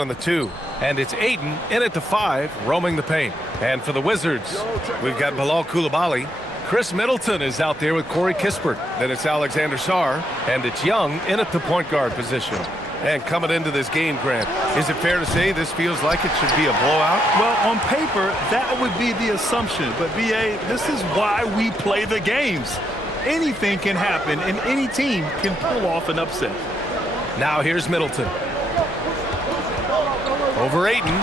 on the 2. And it's Aiden in at the 5, roaming the paint. And for the Wizards, we've got Bilal Coulibaly. Chris Middleton is out there with Corey Kispert. Then it's Alexander Sarr. And it's Young in at the point guard position. And coming into this game, Grant, is it fair to say this feels like it should be a blowout? Well, on paper, that would be the assumption. But, B.A., this is why we play the games. Anything can happen, and any team can pull off an upset. Now here's Middleton. Over Aiden.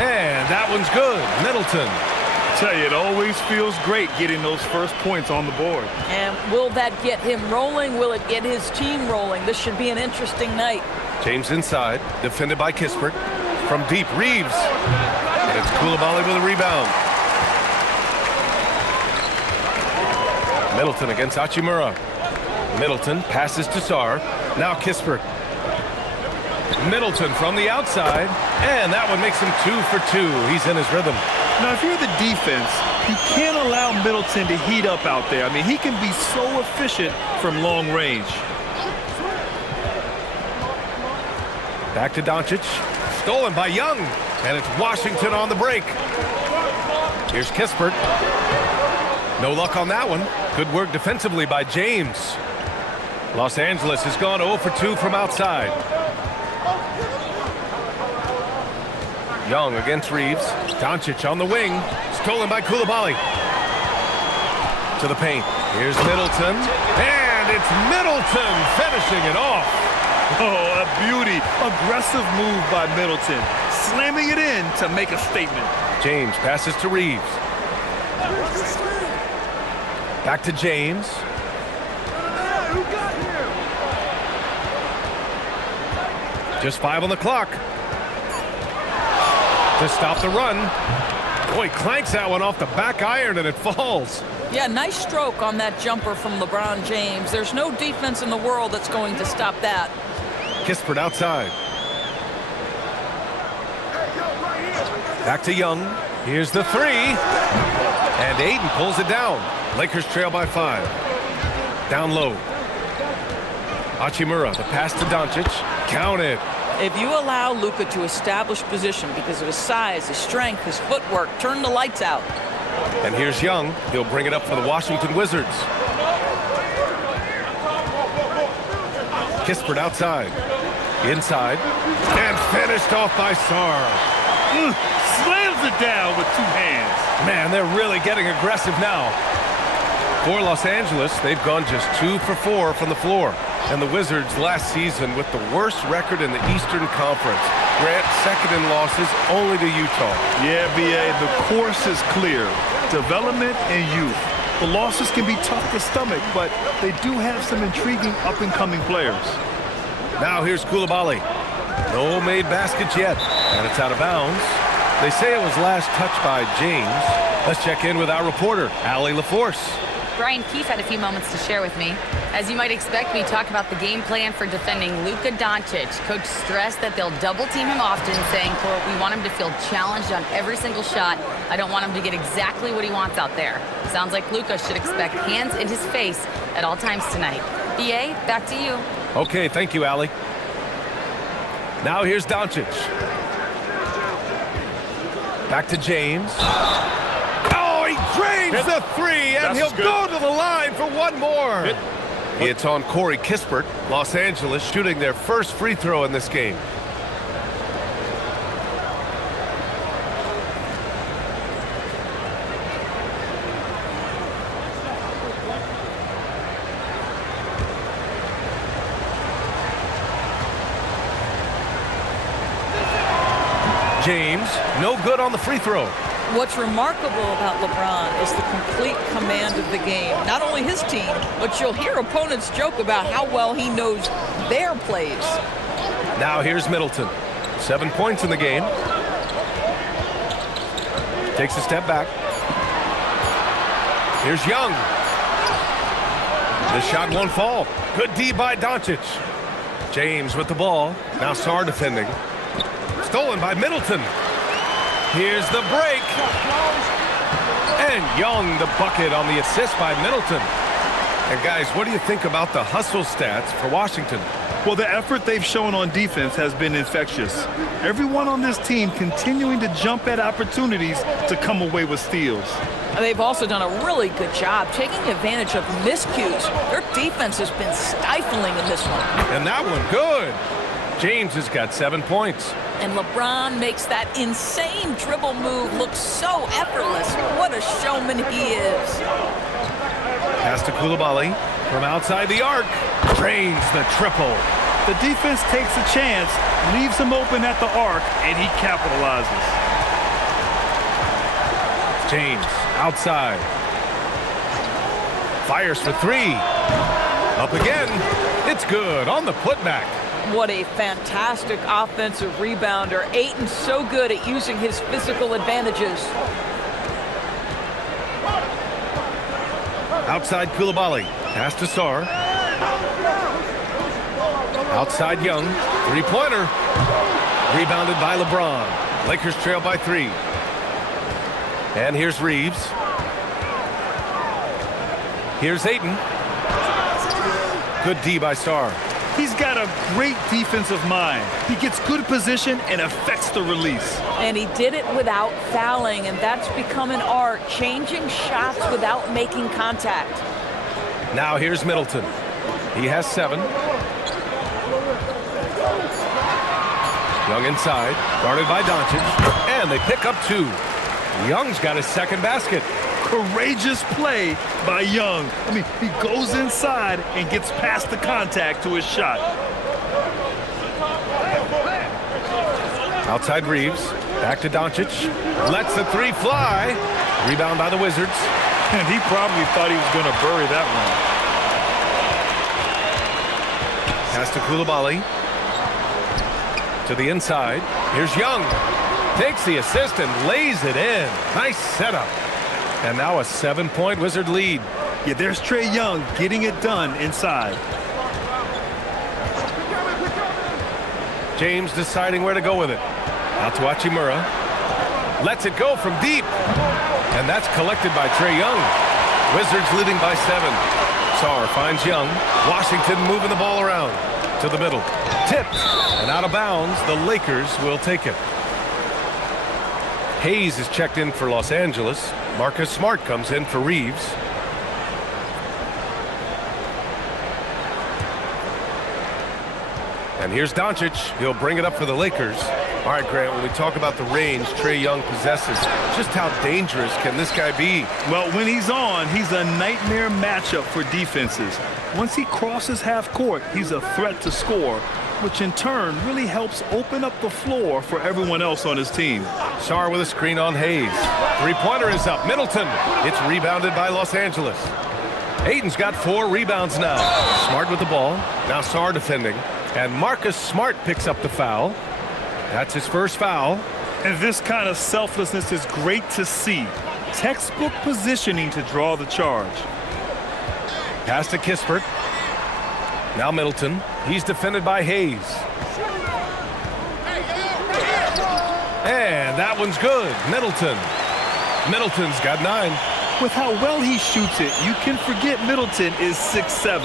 And that one's good. Middleton. I tell you, it always feels great getting those first points on the board. And will that get him rolling? Will it get his team rolling? This should be an interesting night. James inside, defended by Kispert. From deep, Reeves. And it's Coulibaly with a rebound. Middleton against Hachimura. Middleton passes to Sarr. Now Kispert. Middleton from the outside. And that one makes him 2 for 2. He's in his rhythm. Now, if you're the defense, you can't allow Middleton to heat up out there. I mean, he can be so efficient from long range. Back to Doncic. Stolen by Young. And it's Washington on the break. Here's Kispert. No luck on that one. Good work defensively by James. Los Angeles has gone 0 for 2 from outside. Young against Reeves. Doncic on the wing. Stolen by Coulibaly. To the paint. Here's Middleton. And it's Middleton finishing it off. Oh, a beauty. Aggressive move by Middleton. Slamming it in to make a statement. James passes to Reeves. Back to James. Just 5 on the clock. To stop the run. Boy, clanks that one off the back iron and it falls. Yeah, nice stroke on that jumper from LeBron James. There's no defense in the world that's going to stop that. Kispert outside. Back to Young. Here's the 3. And Aiden pulls it down. Lakers trail by 5. Down low. Hachimura, the pass to Doncic. Count it. If you allow Luka to establish position because of his size, his strength, his footwork, turn the lights out. And here's Young. He'll bring it up for the Washington Wizards. Kispert outside. Inside. And finished off by Sarr. Slams it down with 2 hands. Man, they're really getting aggressive now. For Los Angeles, they've gone just 2 for 4 from the floor. And the Wizards last season with the worst record in the Eastern Conference. Grant, second in losses only to Utah. Yeah, B.A., the course is clear. Development and youth. The losses can be tough to stomach, but they do have some intriguing up-and-coming players. Now here's Coulibaly. No made baskets yet. And it's out of bounds. They say it was last touched by James. Let's check in with our reporter, Allie LaForce. Brian Keefe had a few moments to share with me. As you might expect, we talked about the game plan for defending Luka Doncic. Coach stressed that they'll double team him often, saying, quote, "We want him to feel challenged on every single shot. I don't want him to get exactly what he wants out there." Sounds like Luka should expect hands in his face at all times tonight. BA, back to you. Okay, thank you, Allie. Now here's Doncic. Back to James. He drains the 3, and he'll go to the line for one more. It's on Corey Kispert. Los Angeles shooting their first free throw in this game. James, no good on the free throw. What's remarkable about LeBron is the complete command of the game. Not only his team, but you'll hear opponents joke about how well he knows their plays. Now here's Middleton. 7 points in the game. Takes a step back. Here's Young. The shot won't fall. Good D by Doncic. James with the ball. Now Sarr defending. Stolen by Middleton. Here's the break. And Young the bucket on the assist by Middleton. And guys, what do you think about the hustle stats for Washington? Well, the effort they've shown on defense has been infectious. Everyone on this team continuing to jump at opportunities to come away with steals. They've also done a really good job taking advantage of miscues. Their defense has been stifling in this one. And that one, good. James has got 7 points. And LeBron makes that insane dribble move look so effortless. What a showman he is. Pass to Coulibaly from outside the arc. Drains the triple. The defense takes a chance, leaves him open at the arc, and he capitalizes. James outside. Fires for three. Up again. It's good on the putback. What a fantastic offensive rebounder. Ayton's so good at using his physical advantages. Outside Coulibaly. Pass to Sarr. Outside Young. Three-pointer. Rebounded by LeBron. Lakers trail by 3. And here's Reeves. Here's Ayton. Good D by Sarr. He's got a great defensive mind. He gets good position and affects the release. And he did it without fouling, and that's become an art, changing shots without making contact. Now here's Middleton. He has 7. Young inside, guarded by Doncic, and they pick up 2. Young's got his second basket. Courageous play by Young. I mean, he goes inside and gets past the contact to his shot. Outside Reeves, back to Doncic, lets the 3 fly. Rebound by the Wizards. And he probably thought he was going to bury that one. Pass to Coulibaly. To the inside. Here's Young. Takes the assist and lays it in. Nice setup. And now a 7-point Wizard lead. Yeah, there's Trae Young getting it done inside. James deciding where to go with it. Out to Hachimura. Lets it go from deep. And that's collected by Trae Young. Wizards leading by 7. Sarr finds Young. Washington moving the ball around. To the middle. Tipped. And out of bounds. The Lakers will take it. Hayes is checked in for Los Angeles. Marcus Smart comes in for Reeves. And here's Doncic. He'll bring it up for the Lakers. All right, Grant, when we talk about the range Trae Young possesses, just how dangerous can this guy be? Well, when he's on, he's a nightmare matchup for defenses. Once he crosses half court, he's a threat to score, which in turn really helps open up the floor for everyone else on his team. Sarr with a screen on Hayes. Three-pointer is up. Middleton. It's rebounded by Los Angeles. Ayton's got 4 rebounds now. Smart with the ball. Now Sarr defending. And Marcus Smart picks up the foul. That's his first foul. And this kind of selflessness is great to see. Textbook positioning to draw the charge. Pass to Kispert. Now Middleton. He's defended by Hayes. And that one's good. Middleton's got 9. With how well he shoots it, you can forget Middleton is 6'7".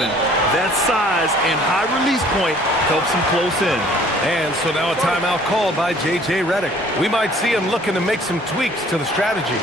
That size and high release point helps him close in. And so now a timeout called by J.J. Redick. We might see him looking to make some tweaks to the strategy.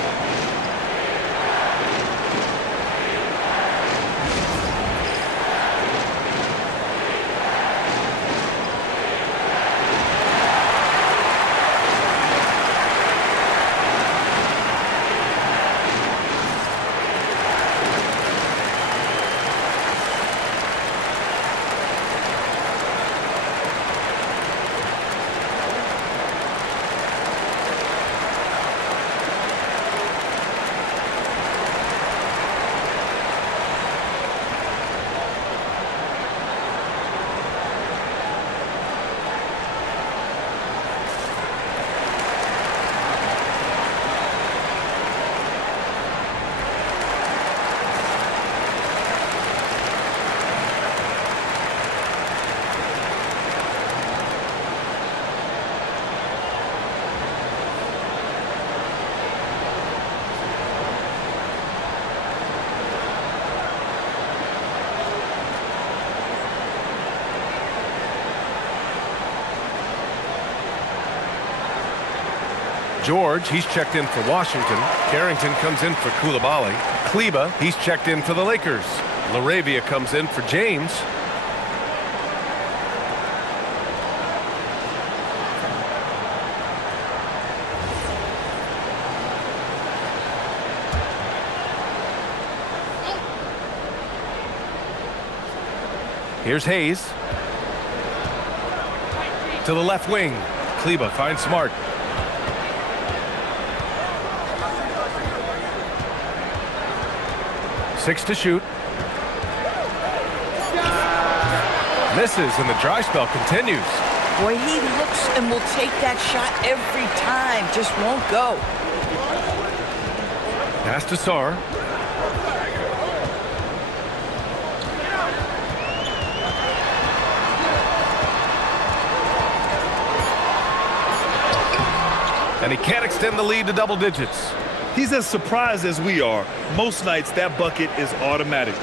George, he's checked in for Washington. Carrington comes in for Coulibaly. Kleba, he's checked in for the Lakers. LaRavia comes in for James. Here's Hayes. To the left wing. Kleba finds Smart. Six to shoot. Misses, and the dry spell continues. Boy, he looks and will take that shot every time. Just won't go. Pass to Sarr. And he can't extend the lead to double digits. He's as surprised as we are. Most nights, that bucket is automatic.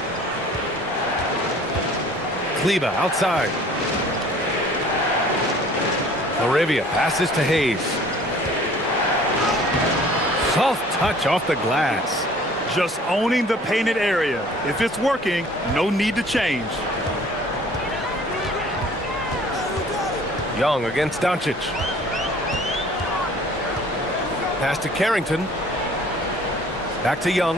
Kleba outside. LaRavia passes to Hayes. Soft touch off the glass. Just owning the painted area. If it's working, no need to change. Young against Doncic. Pass to Carrington. Back to Young.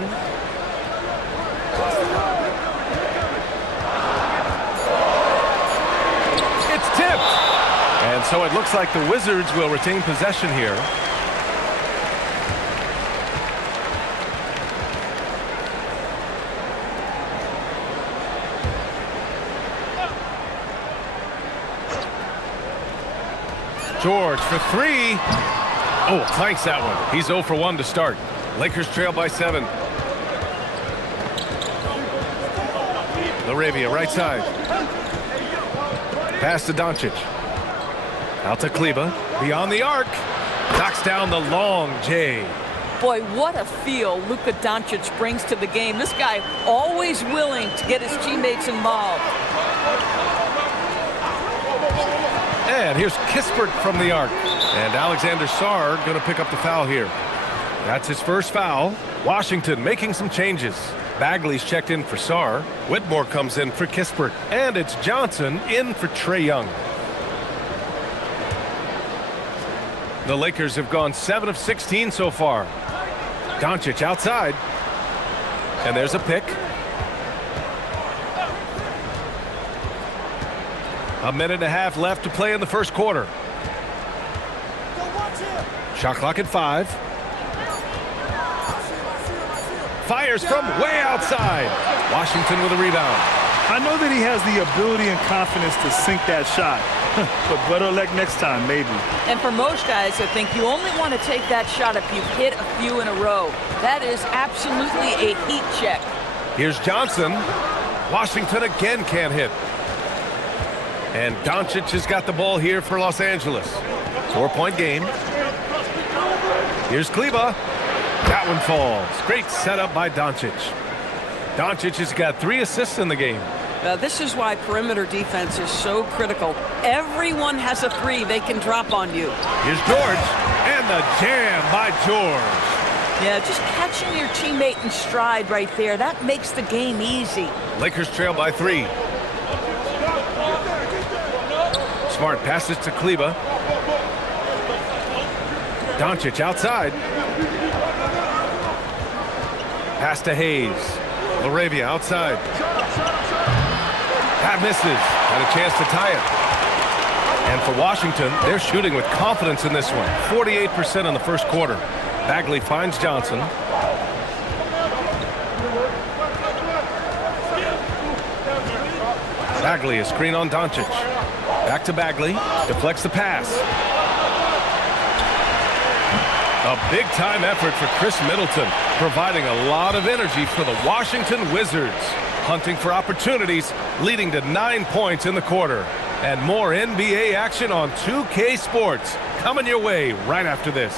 It's tipped. And so it looks like the Wizards will retain possession here. George for three. Oh, clanks that one. He's 0 for 1 to start. Lakers trail by 7. LaRavia right side. Pass to Doncic. Out to Kleba. Beyond the arc. Knocks down the long J. Boy, what a feel Luka Doncic brings to the game. This guy always willing to get his teammates involved. And here's Kispert from the arc. And Alexander Sarr going to pick up the foul here. That's his first foul. Washington making some changes. Bagley's checked in for Sarr. Whitmore comes in for Kispert. And it's Johnson in for Trae Young. The Lakers have gone 7 of 16 so far. Doncic outside. And there's a pick. A minute and a half left to play in the first quarter. Shot clock at 5. Fires from way outside. Washington with a rebound. I know that he has the ability and confidence to sink that shot. But better luck next time, maybe. And for most guys, I think you only want to take that shot if you've hit a few in a row. That is absolutely a heat check. Here's Johnson. Washington again can't hit. And Doncic has got the ball here for Los Angeles. 4-point game. Here's Kleba. That one falls. Great setup by Doncic. Doncic has got 3 assists in the game. This is why perimeter defense is so critical. Everyone has a 3 they can drop on you. Here's George. And the jam by George. Yeah, just catching your teammate in stride right there. That makes the game easy. Lakers trail by 3. Smart passes to Kleba. Doncic outside. Pass to Hayes. LaRavia outside. That misses. Had a chance to tie it. And for Washington, they're shooting with confidence in this one. 48% in the first quarter. Bagley finds Johnson. Bagley is screen on Doncic. Back to Bagley. Deflects the pass. A big-time effort for Chris Middleton, providing a lot of energy for the Washington Wizards. Hunting for opportunities, leading to 9 points in the quarter. And more NBA action on 2K Sports coming your way right after this.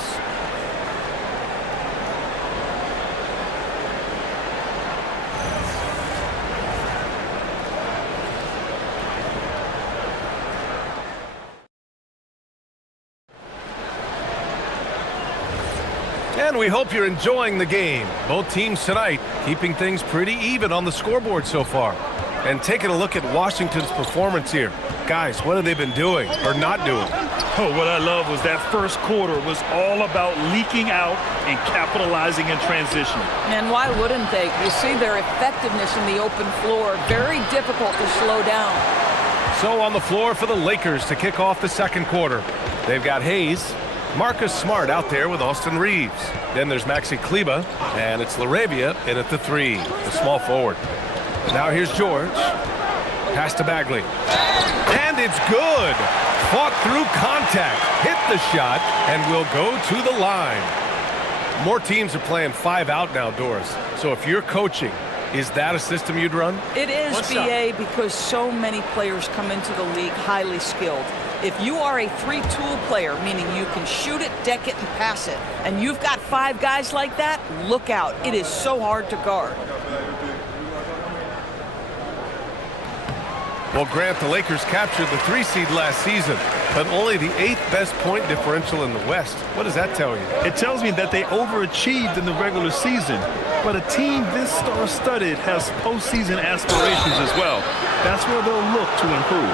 And we hope you're enjoying the game. Both teams tonight keeping things pretty even on the scoreboard so far. And taking a look at Washington's performance here. Guys, what have they been doing or not doing? Oh, what I love was that first quarter was all about leaking out and capitalizing in transition. And why wouldn't they? You see their effectiveness in the open floor. Very difficult to slow down. So on the floor for the Lakers to kick off the second quarter. They've got Hayes, Marcus Smart out there with Austin Reeves. Then there's Maxi Kleber, and it's LaRavia in at the 3, the small forward. Now here's George. Pass to Bagley. And it's good. Fought through contact, hit the shot, and will go to the line. More teams are playing 5 out now, Doris. So if you're coaching, is that a system you'd run? It is, BA, because so many players come into the league highly skilled. If you are a 3-tool player, meaning you can shoot it, deck it, and pass it, and you've got 5 guys like that, look out. It is so hard to guard. Well, Grant, the Lakers captured the 3 seed last season, but only the 8th best point differential in the West. What does that tell you? It tells me that they overachieved in the regular season, but a team this star-studded has postseason aspirations as well. That's where they'll look to improve.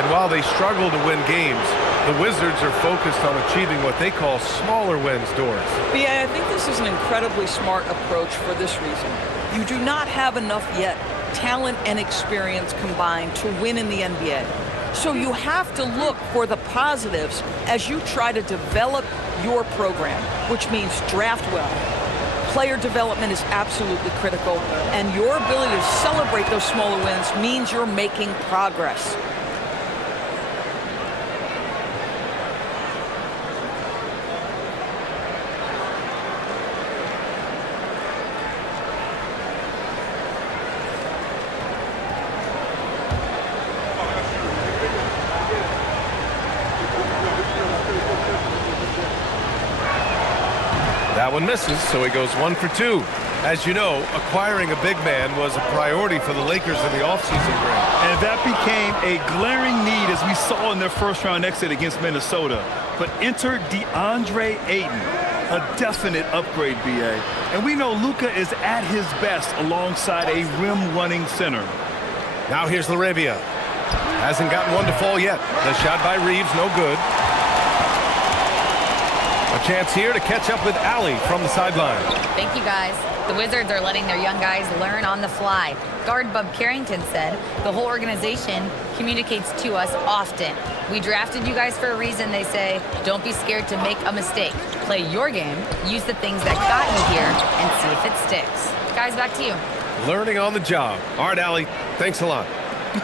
And while they struggle to win games, the Wizards are focused on achieving what they call smaller wins, Doris. BA, I think this is an incredibly smart approach for this reason. You do not have enough yet talent and experience combined to win in the NBA. So you have to look for the positives as you try to develop your program, which means draft well. Player development is absolutely critical, and your ability to celebrate those smaller wins means you're making progress. That one misses, so he goes 1 for 2. As you know, acquiring a big man was a priority for the Lakers in the offseason, Grant. And that became a glaring need as we saw in their first-round exit against Minnesota. But enter DeAndre Ayton, a definite upgrade, BA. And we know Luka is at his best alongside a rim-running center. Now here's LaRavia. Hasn't gotten one to fall yet. The shot by Reeves, no good. A chance here to catch up with Allie from the sideline. Thank you, guys. The Wizards are letting their young guys learn on the fly. Guard Bub Carrington said the whole organization communicates to us often. We drafted you guys for a reason, they say. Don't be scared to make a mistake. Play your game, use the things that got you here, and see if it sticks. Guys, back to you. Learning on the job. All right, Allie, thanks a lot.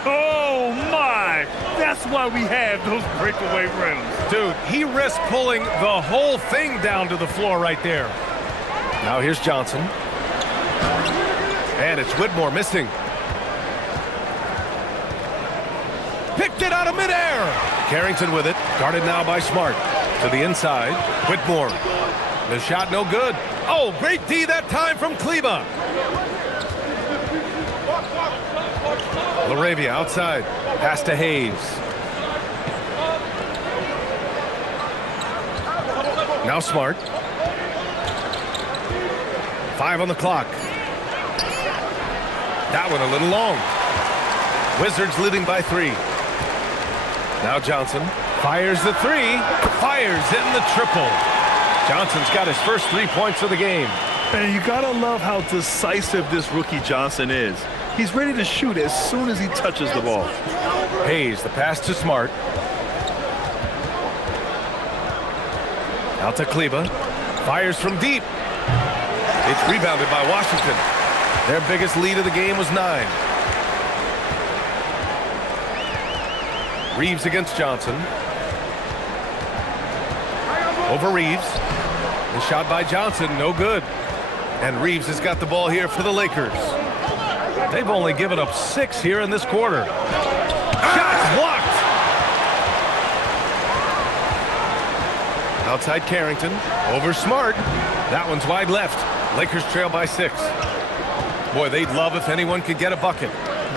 Oh, my! That's why we have those breakaway rims. Dude, he risked pulling the whole thing down to the floor right there. Now here's Johnson. And it's Whitmore missing. Picked it out of midair. Carrington with it. Guarded now by Smart. To the inside. Whitmore. The shot no good. Oh, great D that time from Kleber. LaRavia outside. Pass to Hayes. Now Smart. 5 on the clock. That one a little long. Wizards leading by 3. Now Johnson fires the 3. Fires in the triple. Johnson's got his first 3 points of the game. And you gotta love how decisive this rookie Johnson is. He's ready to shoot as soon as he touches the ball. Hayes, the pass to Smart. Out to Kleber. Fires from deep. It's rebounded by Washington. Their biggest lead of the game was 9. Reeves against Johnson. Over Reeves. The shot by Johnson, no good. And Reeves has got the ball here for the Lakers. They've only given up 6 here in this quarter. Shot blocked. Outside Carrington. Over Smart. That one's wide left. Lakers trail by 6. Boy, they'd love if anyone could get a bucket.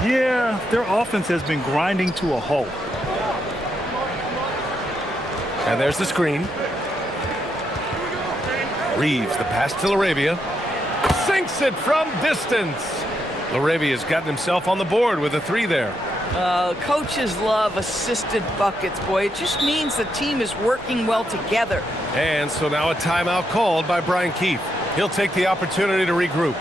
Yeah, their offense has been grinding to a halt. And there's the screen. Reeves, the pass to Laravia. Sinks it from distance. Laravia's gotten himself on the board with a 3 there. Coaches love assisted buckets, boy. It just means the team is working well together. And so now a timeout called by Brian Keefe. He'll take the opportunity to regroup.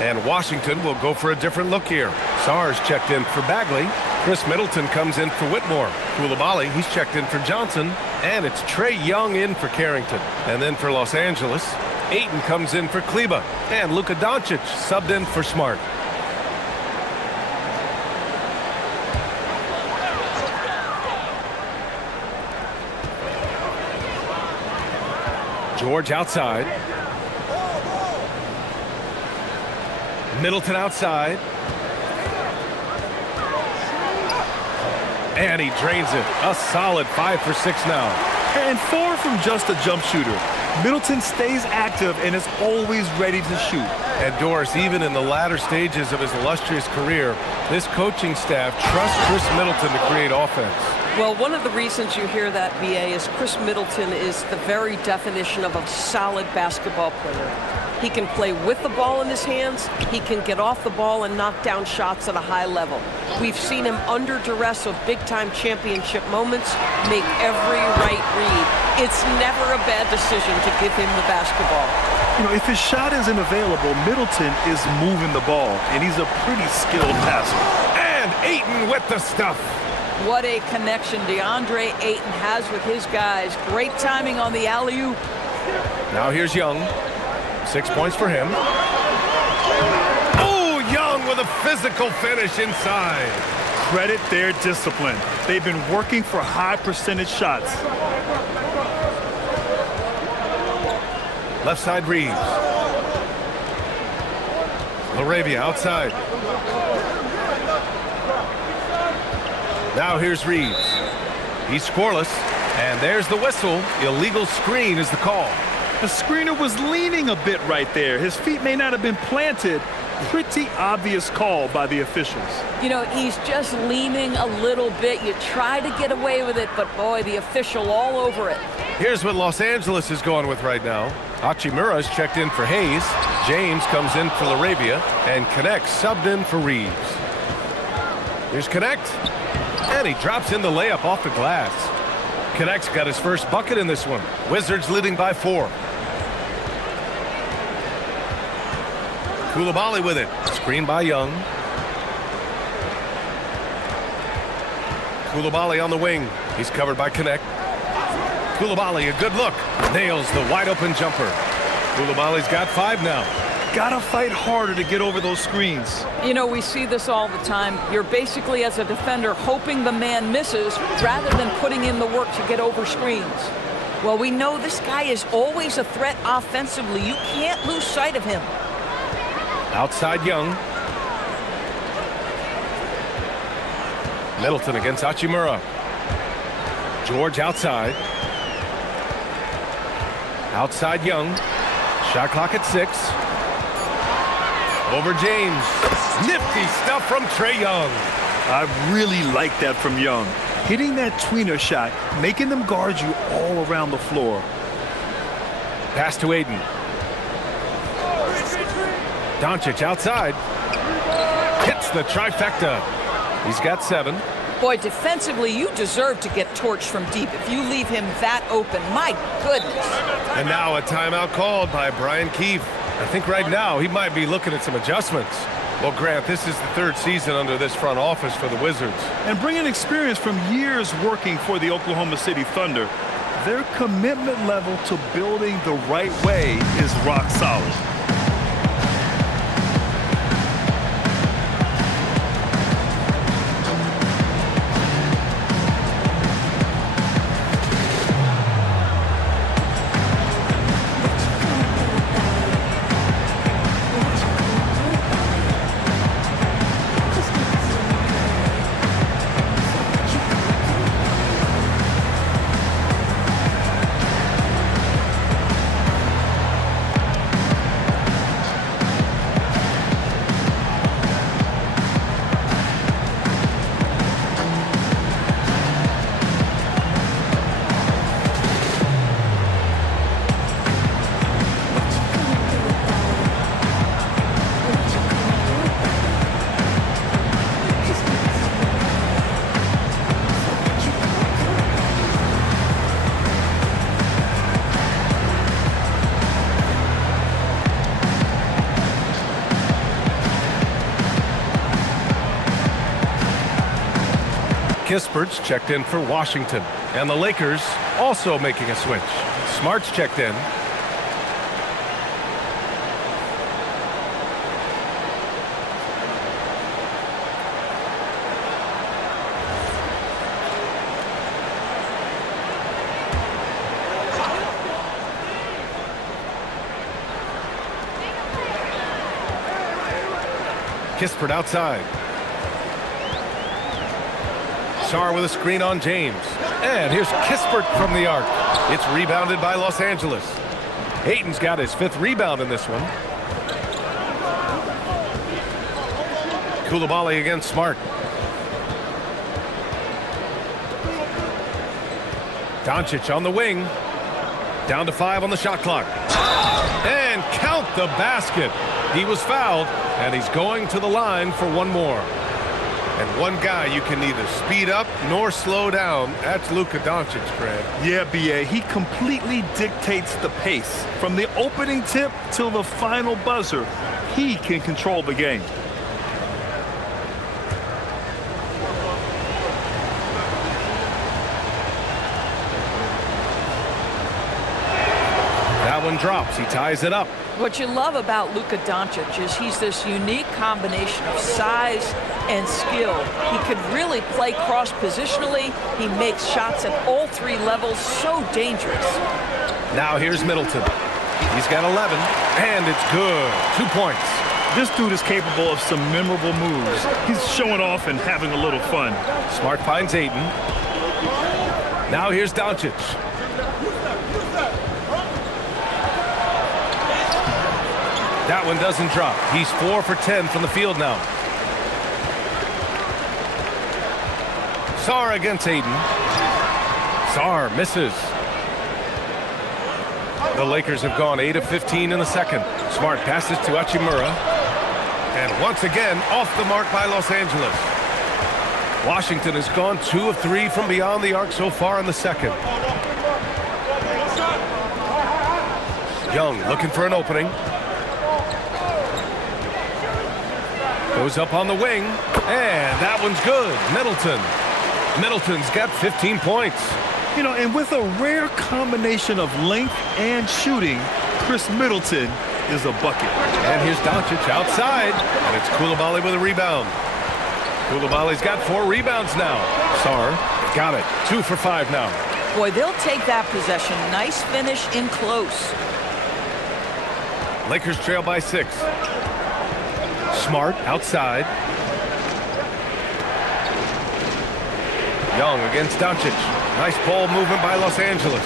And Washington will go for a different look here. Sarr's checked in for Bagley. Chris Middleton comes in for Whitmore. Coulibaly, he's checked in for Johnson. And it's Trae Young in for Carrington. And then for Los Angeles, Ayton comes in for Kleba. And Luka Doncic subbed in for Smart. George outside. Middleton outside. And he drains it. A solid 5 for 6 now. And far from just a jump shooter, Middleton stays active and is always ready to shoot. And Doris, even in the latter stages of his illustrious career, this coaching staff trusts Chris Middleton to create offense. Well, one of the reasons you hear that, BA, is Chris Middleton is the very definition of a solid basketball player. He can play with the ball in his hands. He can get off the ball and knock down shots at a high level. We've seen him under duress of big-time championship moments make every right read. It's never a bad decision to give him the basketball. You know, if his shot isn't available, Middleton is moving the ball, and he's a pretty skilled passer. And Ayton with the stuff. What a connection DeAndre Ayton has with his guys. Great timing on the alley-oop. Now here's Young. 6 points for him. Oh, Young with a physical finish inside. Credit their discipline. They've been working for high percentage shots. Left side Reeves. Laravia outside. Now here's Reeves. He's scoreless. And there's the whistle. Illegal screen is the call. The screener was leaning a bit right there. His feet may not have been planted. Pretty obvious call by the officials. You know, he's just leaning a little bit. You try to get away with it, but boy, the official all over it. Here's what Los Angeles is going with right now. Hachimura's checked in for Hayes. James comes in for Laravia. And Connect subbed in for Reeves. Here's Connect. And he drops in the layup off the glass. Connect's got his first bucket in this one. Wizards leading by 4. Coulibaly with it. Screen by Young. Coulibaly on the wing. He's covered by Connect. Coulibaly, a good look. Nails the wide open jumper. Coulibaly's got 5 now. Gotta fight harder to get over those screens. You know, we see this all the time. You're basically, as a defender, hoping the man misses rather than putting in the work to get over screens. Well, we know this guy is always a threat offensively. You can't lose sight of him. Outside Young. Middleton against Hachimura. George outside. Outside Young. Shot clock at 6. Over James. Nifty stuff from Trae Young. I really like that from Young. Hitting that tweener shot, making them guard you all around the floor. Pass to Ayton. Doncic outside. Hits the trifecta. He's got 7. Boy, defensively, you deserve to get torched from deep if you leave him that open. My goodness. And now a timeout called by Brian Keefe. I think right now he might be looking at some adjustments. Well, Grant, this is the 3rd season under this front office for the Wizards. And bringing experience from years working for the Oklahoma City Thunder, their commitment level to building the right way is rock solid. Kispert's checked in for Washington. And the Lakers also making a switch. Smart's checked in. Kispert outside. Sarr with a screen on James. And here's Kispert from the arc. It's rebounded by Los Angeles. Ayton's got his 5th rebound in this one. Coulibaly against Smart. Doncic on the wing. Down to 5 on the shot clock. And count the basket. He was fouled, and he's going to the line for one more. And one guy you can neither speed up nor slow down. That's Luka Doncic, Craig. Yeah, B.A. He completely dictates the pace. From the opening tip till the final buzzer, he can control the game. That one drops. He ties it up. What you love about Luka Doncic is he's this unique combination of size and skill. He could really play cross-positionally. He makes shots at all 3 levels. So dangerous. Now here's Middleton. He's got 11, and it's good. 2 points. This dude is capable of some memorable moves. He's showing off and having a little fun. Smart finds Ayton. Now here's Doncic. That one doesn't drop. He's 4 for 10 from the field now. Sarr against Ayton. Sarr misses. The Lakers have gone 8 of 15 in the second. Smart passes to Hachimura. And once again, off the mark by Los Angeles. Washington has gone 2 of 3 from beyond the arc so far in the second. Young looking for an opening. Goes up on the wing, and that one's good. Middleton's got 15 points. You know, and with a rare combination of length and shooting, Chris Middleton is a bucket. And here's Doncic outside, and it's Coulibaly with a rebound. Coulibaly's got 4 rebounds now. Sarr got it. 2 for 5 now. Boy, they'll take that possession. Nice finish in close. Lakers trail by 6. Smart outside. Young against Doncic. Nice ball movement by Los Angeles.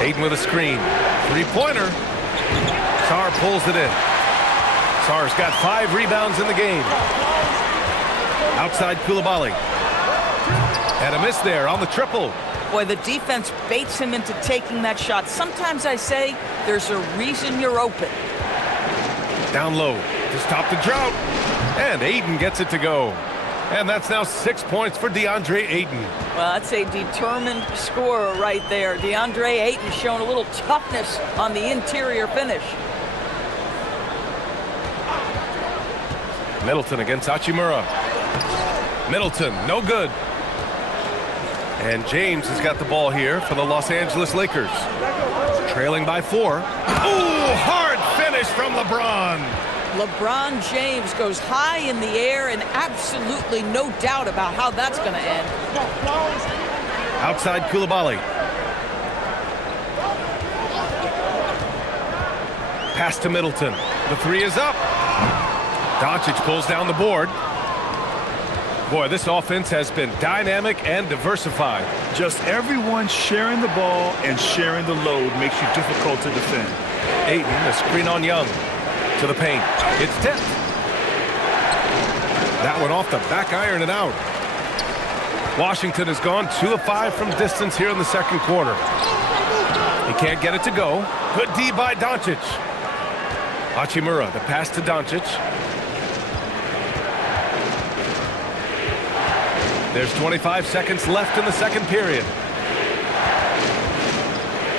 Ayton with a screen. 3-pointer. Sarr pulls it in. Sarr's got 5 rebounds in the game. Outside Coulibaly. And a miss there on the triple. Boy, the defense baits him into taking that shot. Sometimes I say there's a reason you're open. Down low to stop the drought. And Ayton gets it to go. And that's now 6 points for DeAndre Ayton. Well, that's a determined scorer right there. DeAndre Ayton showing a little toughness on the interior finish. Middleton against Hachimura. Middleton, no good. And James has got the ball here for the Los Angeles Lakers. Trailing by 4. Ooh, hard finish from LeBron. LeBron James goes high in the air, and absolutely no doubt about how that's going to end. Outside Coulibaly. Pass to Middleton. The 3 is up. Doncic pulls down the board. Boy, this offense has been dynamic and diversified. Just everyone sharing the ball and sharing the load makes you difficult to defend. Ayton, a screen on Young. To the paint. It's tipped. That one off the back iron and out. Washington has gone 2 of 5 from distance here in the second quarter. He can't get it to go. Good D by Doncic. Hachimura, the pass to Doncic. There's 25 seconds left in the second period.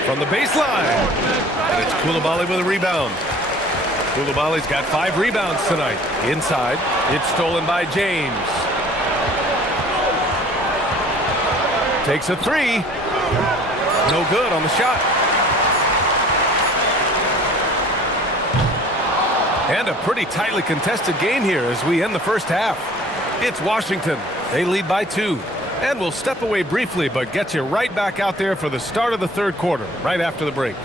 From the baseline. And it's Coulibaly with a rebound. Coulibaly's got 5 rebounds tonight. Inside, it's stolen by James. Takes a 3. No good on the shot. And a pretty tightly contested game here as we end the first half. It's Washington. They lead by 2. And we'll step away briefly, but get you right back out there for the start of the third quarter, right after the break.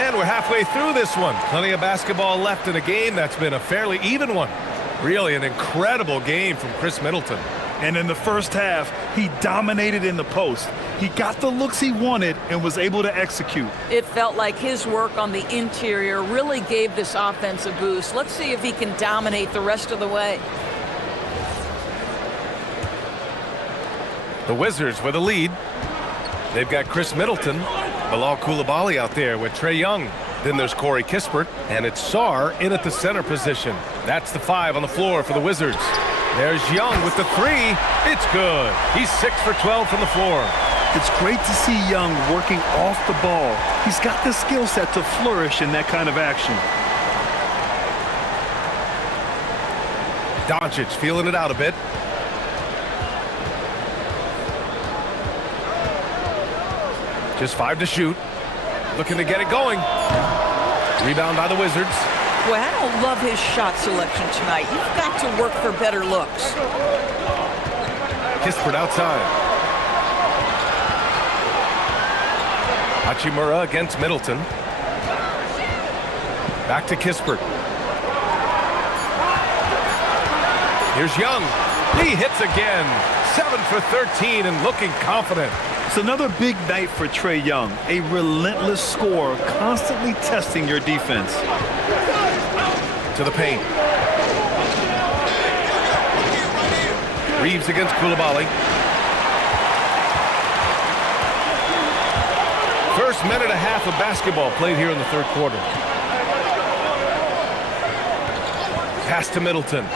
And we're halfway through this one. Plenty of basketball left in a game that's been a fairly even one. Really an incredible game from Chris Middleton. And in the first half, he dominated in the post. He got the looks he wanted and was able to execute. It felt like his work on the interior really gave this offense a boost. Let's see if he can dominate the rest of the way. The Wizards with a lead. They've got Chris Middleton, Bilal Coulibaly out there with Trae Young. Then there's Corey Kispert, and it's Sarr in at the center position. That's the 5 on the floor for the Wizards. There's Young with the 3. It's good. He's 6 for 12 from the floor. It's great to see Young working off the ball. He's got the skill set to flourish in that kind of action. Doncic feeling it out a bit. Just 5 to shoot. Looking to get it going. Rebound by the Wizards. Boy, I don't love his shot selection tonight. You've got to work for better looks. Kispert outside. Hachimura against Middleton. Back to Kispert. Here's Young. He hits again. 7 for 13 and looking confident. It's another big night for Trae Young, a relentless scorer, constantly testing your defense. To the paint. Reeves against Coulibaly. First minute and a half of basketball played here in the third quarter. Pass to Middleton.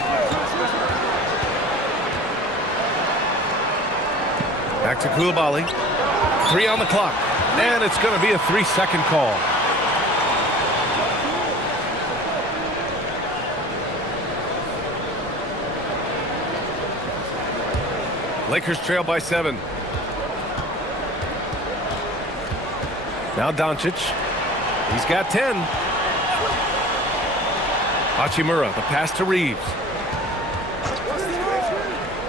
Back to Coulibaly. 3 on the clock. And it's going to be a 3-second call. Lakers trail by 7. Now Doncic. He's got 10. Hachimura, the pass to Reeves.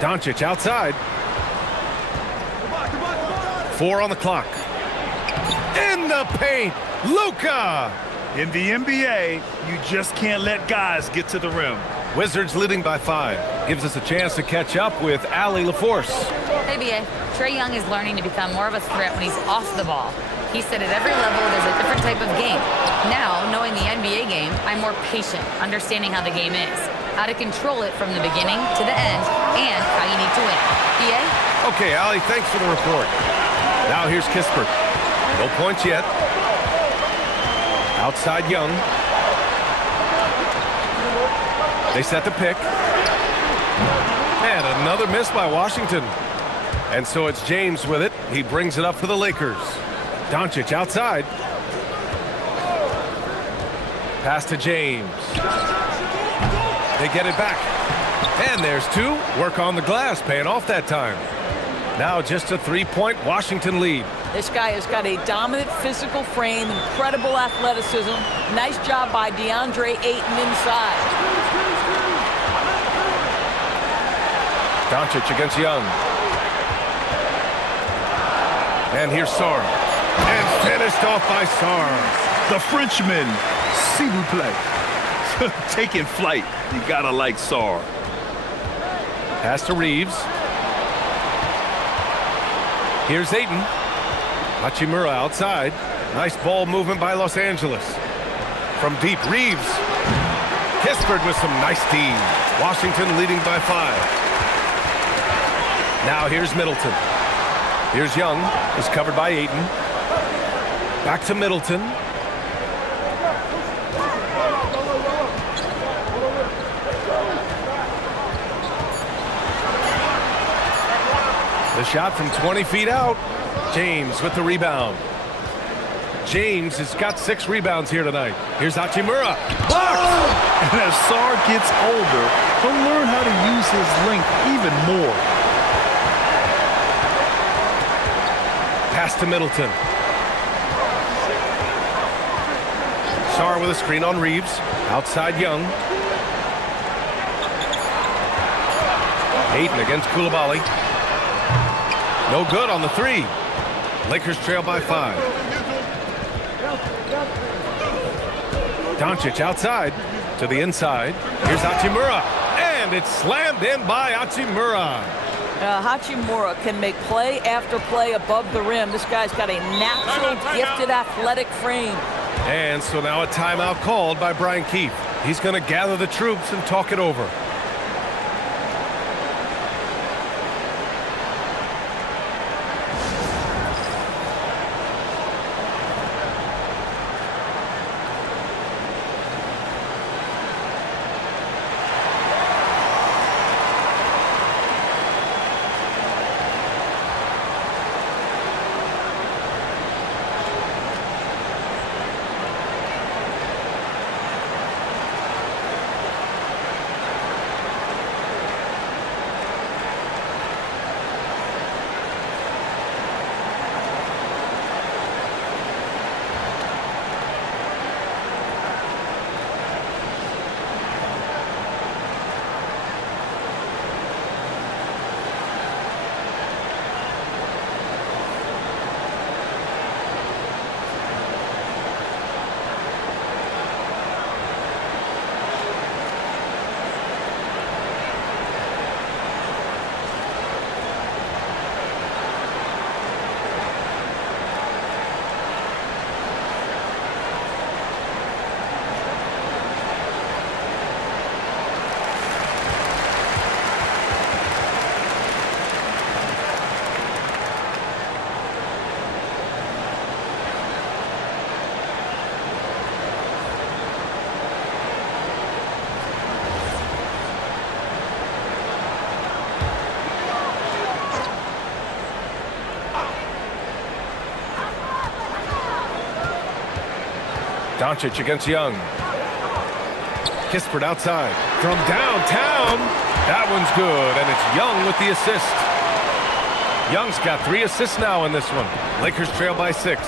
Doncic outside. 4 on the clock. In the paint, Luka! In the NBA, you just can't let guys get to the rim. Wizards leading by 5. Gives us a chance to catch up with Allie LaForce. Hey, BA. Trae Young is learning to become more of a threat when he's off the ball. He said at every level there's a different type of game. Now, knowing the NBA game, I'm more patient, understanding how the game is, how to control it from the beginning to the end, and how you need to win. BA? Okay, Allie, thanks for the report. Now here's Kispert. No points yet. Outside Young. They set the pick. And another miss by Washington. And so it's James with it. He brings it up for the Lakers. Doncic outside. Pass to James. They get it back. And there's 2. Work on the glass, paying off that time. Now just a 3-point Washington lead. This guy has got a dominant physical frame, incredible athleticism. Nice job by DeAndre Ayton inside. Doncic against Young. And here's Sarr. And finished off by Sarr. The Frenchman, s'il vous plaît. Taking flight. You gotta like Sarr. Pass to Reeves. Here's Ayton. Hachimura outside. Nice ball movement by Los Angeles. From deep, Reeves. Kispert with some nice D. Washington leading by 5. Now here's Middleton. Here's Young. Is covered by Ayton. Back to Middleton. The shot from 20 feet out. James with the rebound. James has got 6 rebounds here tonight. Here's Hachimura. Blocked! And as Sarr gets older, he'll learn how to use his length even more. Pass to Middleton. Sarr with a screen on Reeves. Outside Young. Ayton against Coulibaly. No good on the 3. Lakers trail by 5. Doncic outside to the inside. Here's Hachimura. And it's slammed in by Hachimura. Hachimura can make play after play above the rim. This guy's got a natural, gifted, athletic frame. And so now a timeout called by Brian Keefe. He's going to gather the troops and talk it over. Doncic against Young. Kispert outside. From downtown. That one's good, and it's Young with the assist. Young's got 3 assists now in this one. Lakers trail by 6.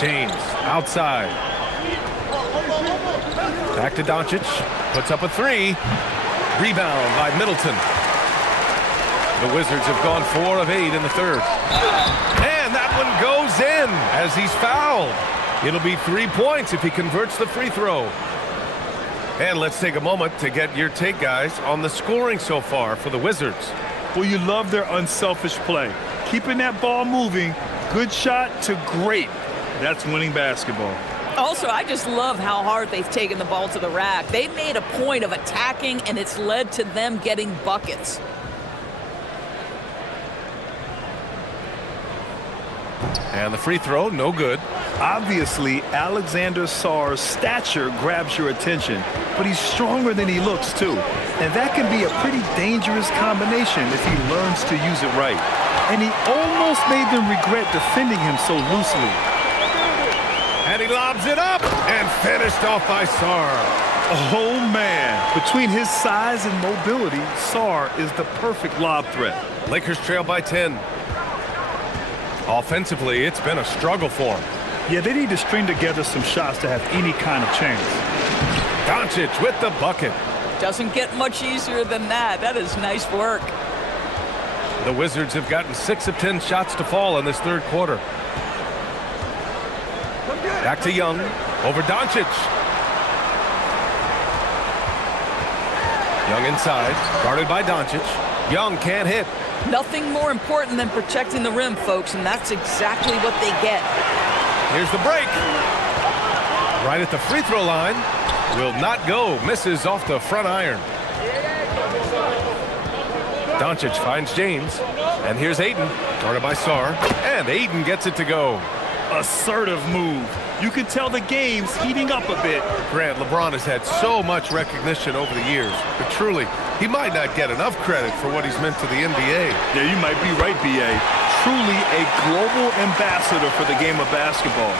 James outside. Back to Doncic. Puts up a 3. Rebound by Middleton. The Wizards have gone 4 of 8 in the third. And that one goes in as he's fouled. It'll be 3 points if he converts the free throw. And let's take a moment to get your take, guys, on the scoring so far for the Wizards. Well, you love their unselfish play. Keeping that ball moving, good shot to great. That's winning basketball. Also, I just love how hard they've taken the ball to the rack. They've made a point of attacking, and it's led to them getting buckets. And the free throw, no good. Obviously, Alexander Sarr's stature grabs your attention, but he's stronger than he looks, too. And that can be a pretty dangerous combination if he learns to use it right. And he almost made them regret defending him so loosely. And he lobs it up and finished off by Sarr. Oh, man. Between his size and mobility, Sarr is the perfect lob threat. Lakers trail by 10. Offensively, it's been a struggle for him. Yeah, they need to string together some shots to have any kind of chance. Doncic with the bucket. Doesn't get much easier than that. That is nice work. The Wizards have gotten 6 of 10 shots to fall in this third quarter. Back to Young. Over Doncic. Young inside. Guarded by Doncic. Young can't hit. Nothing more important than protecting the rim, folks, and that's exactly what they get. Here's the break. Right at the free throw line. Will not go. Misses off the front iron. Doncic finds James. And here's Ayton. Guarded by Sarr. And Ayton gets it to go. Assertive move. You can tell the game's heating up a bit. Grant, LeBron has had so much recognition over the years, but truly, he might not get enough credit for what he's meant to the NBA. Yeah, you might be right, B.A. Truly a global ambassador for the game of basketball.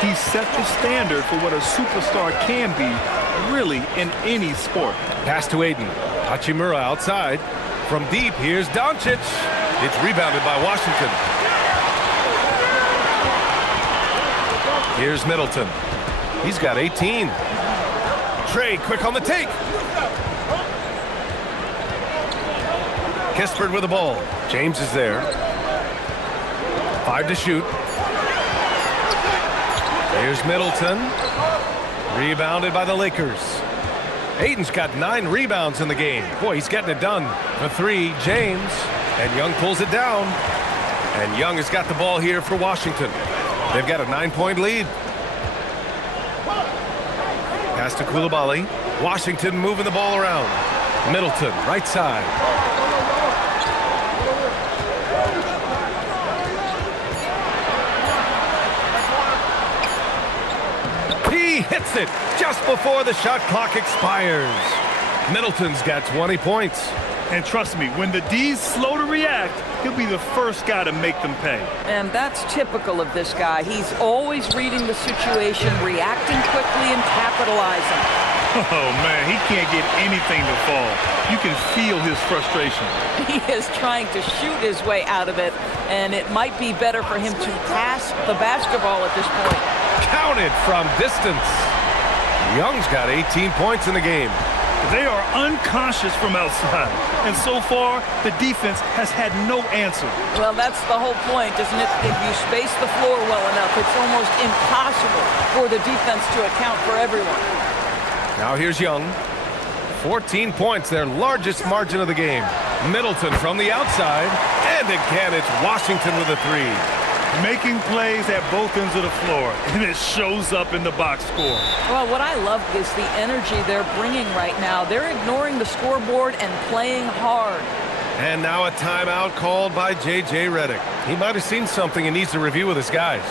He set the standard for what a superstar can be, really, in any sport. Pass to Ayton. Hachimura outside. From deep, here's Doncic. It's rebounded by Washington. Here's Middleton. He's got 18. Trey quick on the take. Kispert with the ball. James is there. 5 to shoot. Here's Middleton. Rebounded by the Lakers. Ayton's got 9 rebounds in the game. Boy, he's getting it done. For 3, James. And Young pulls it down. And Young has got the ball here for Washington. They've got a 9-point lead. Pass to Coulibaly. Washington moving the ball around. Middleton, right side. He hits it just before the shot clock expires. Middleton's got 20 points. And trust me, when the D's slow to react, he'll be the first guy to make them pay. And that's typical of this guy. He's always reading the situation, reacting quickly, and capitalizing. Oh, man, he can't get anything to fall. You can feel his frustration. He is trying to shoot his way out of it, and it might be better for him to pass the basketball at this point. Counted from distance. Young's got 18 points in the game. They are unconscious from outside. And so far, the defense has had no answer. Well, that's the whole point, isn't it? If you space the floor well enough, it's almost impossible for the defense to account for everyone. Now here's Young. 14 points, their largest margin of the game. Middleton from the outside. And again, it's Washington with a 3. Making plays at both ends of the floor, and it shows up in the box score. Well, what I love is the energy they're bringing right now. They're ignoring the scoreboard and playing hard. And now a timeout called by J.J. Redick. He might have seen something and needs to review with his guys.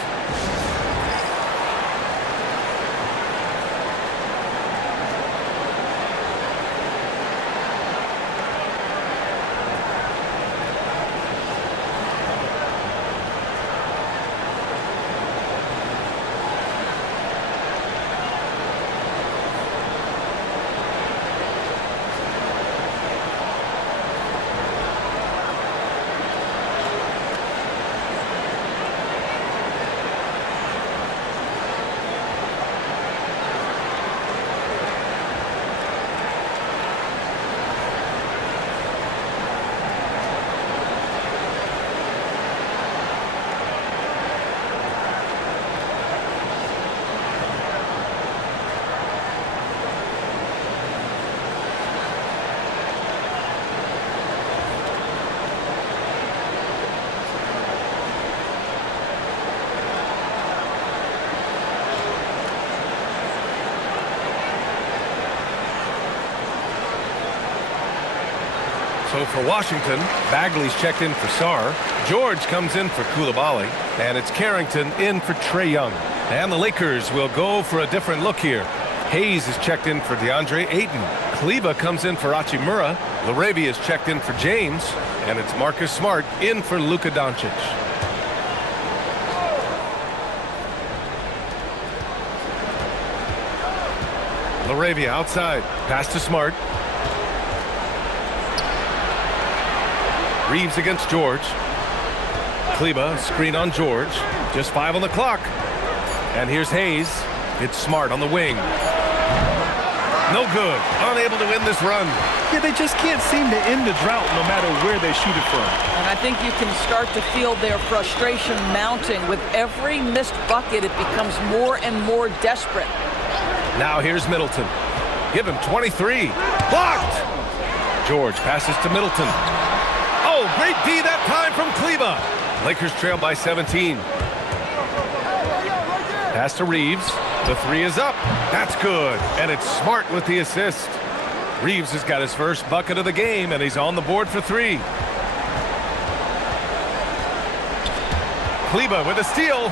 So for Washington, Bagley's checked in for Sarr. George comes in for Coulibaly. And it's Carrington in for Trae Young. And the Lakers will go for a different look here. Hayes is checked in for DeAndre Ayton. Kleber comes in for Hachimura. LaRavia is checked in for James. And it's Marcus Smart in for Luka Doncic. LaRavia outside. Pass to Smart. Reeves against George. Kleber, screen on George. Just 5 on the clock. And here's Hayes. It's Smart on the wing. No good. Unable to win this run. Yeah, they just can't seem to end the drought no matter where they shoot it from. And I think you can start to feel their frustration mounting. With every missed bucket, it becomes more and more desperate. Now here's Middleton. Give him 23. Blocked! George passes to Middleton. Oh, great D that time from Kleber. Lakers trail by 17. Pass to Reeves. The 3 is up. That's good. And it's Smart with the assist. Reeves has got his first bucket of the game, and he's on the board for 3. Kleber with a steal.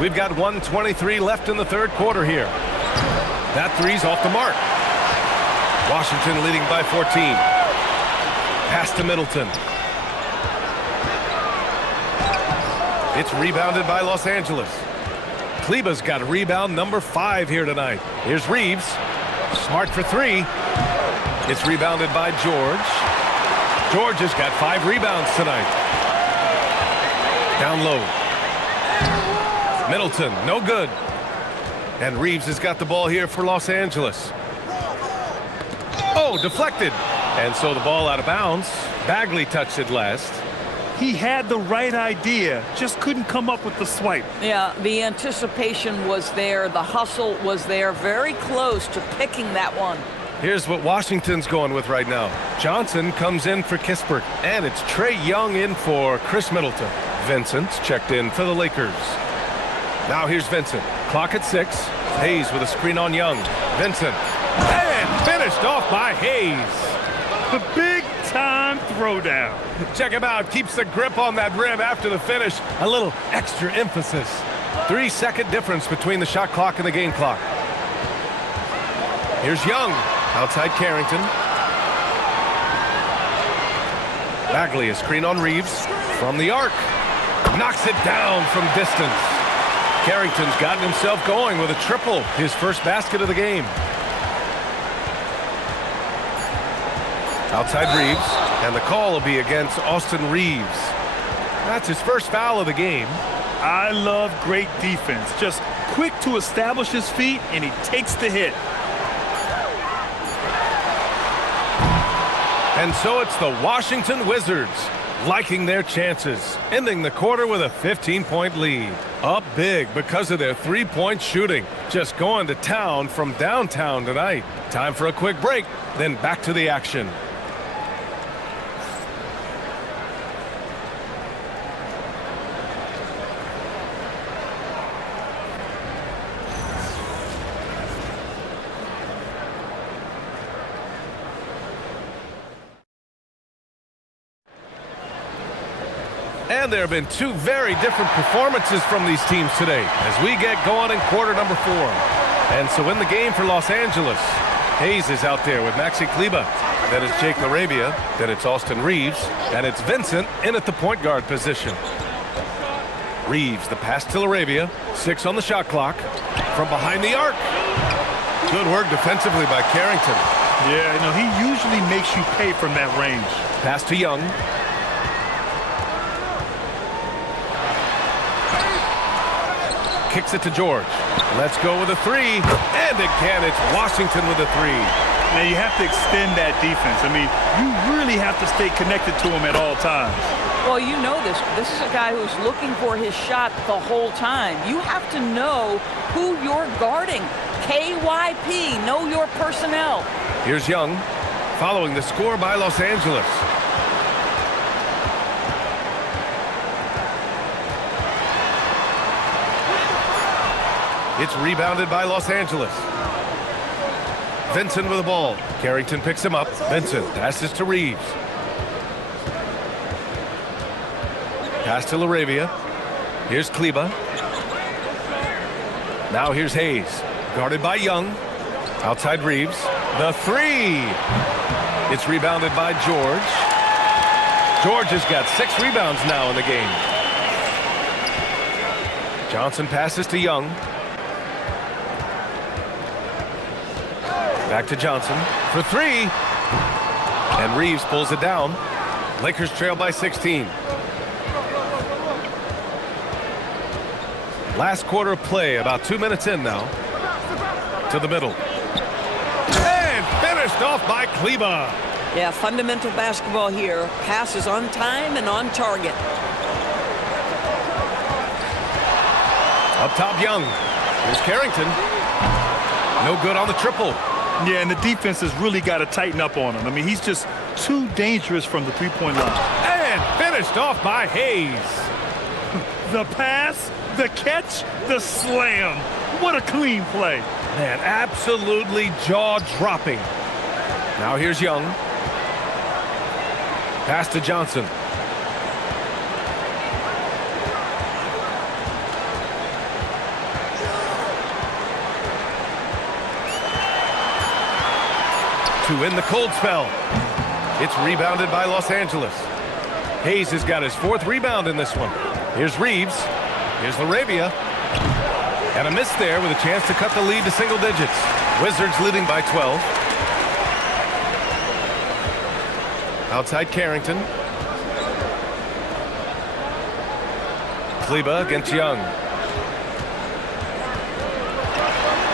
We've got 1:23 left in the third quarter here. That 3's off the mark. Washington leading by 14. Pass to Middleton. It's rebounded by Los Angeles. Kleber's got rebound number 5 here tonight. Here's Reeves. Smart for 3. It's rebounded by George. George has got 5 rebounds tonight. Down low. Middleton, no good. And Reeves has got the ball here for Los Angeles. Oh, deflected. And so the ball out of bounds. Bagley touched it last. He had the right idea, just couldn't come up with the swipe. Yeah, the anticipation was there. The hustle was there. Very close to picking that one. Here's what Washington's going with right now. Johnson comes in for Kispert. And it's Trae Young in for Chris Middleton. Vincent's checked in for the Lakers. Now here's Vincent. Clock at 6. Hayes with a screen on Young. Vincent. And finished off by Hayes. The big-time throwdown. Check him out. Keeps the grip on that rim after the finish. A little extra emphasis. 3-second difference between the shot clock and the game clock. Here's Young. Outside Carrington. Bagley, a screen on Reeves. From the arc. Knocks it down from distance. Carrington's gotten himself going with a triple. His first basket of the game. Outside Reeves, and the call will be against Austin Reeves. That's his first foul of the game. I love great defense. Just quick to establish his feet, and he takes the hit. And so it's the Washington Wizards liking their chances, ending the quarter with a 15-point lead. Up big because of their three-point shooting. Just going to town from downtown tonight. Time for a quick break, then back to the action. And there have been 2 very different performances from these teams today as we get going in quarter number 4. And so in the game for Los Angeles, Hayes is out there with Maxi Kleber. Then it's Jake LaRavia. Then it's Austin Reeves. And it's Vincent in at the point guard position. Reeves, the pass to LaRavia. 6 on the shot clock. From behind the arc. Good work defensively by Carrington. Yeah, he usually makes you pay from that range. Pass to Young. Kicks it to George. Let's go with a 3. And again, it's Washington with a 3. Now, you have to extend that defense. I mean, you really have to stay connected to him at all times. Well, you know this. This is a guy who's looking for his shot the whole time. You have to know who you're guarding. KYP, know your personnel. Here's Young, following the score by Los Angeles. It's rebounded by Los Angeles. Vincent with the ball. Carrington picks him up. Vincent passes to Reeves. Pass to LaRavia. Here's Kleba. Now here's Hayes. Guarded by Young. Outside Reeves. The three. It's rebounded by George. George has got 6 rebounds now in the game. Johnson passes to Young. Back to Johnson for 3. And Reeves pulls it down. Lakers trail by 16. Last quarter of play, about 2 minutes in now. To the middle. And finished off by Kleba. Yeah, fundamental basketball here. Passes on time and on target. Up top, Young. Here's Carrington. No good on the triple. Yeah, and the defense has really got to tighten up on him. I mean, he's just too dangerous from the three-point line. And finished off by Hayes. The pass, the catch, the slam. What a clean play. Man, absolutely jaw-dropping. Now here's Young. Pass to Johnson. To win the cold spell. It's rebounded by Los Angeles. Hayes has got his 4th rebound in this one. Here's Reeves. Here's LaRavia. And a miss there with a chance to cut the lead to single digits. Wizards leading by 12. Outside Carrington. Kleba against Young.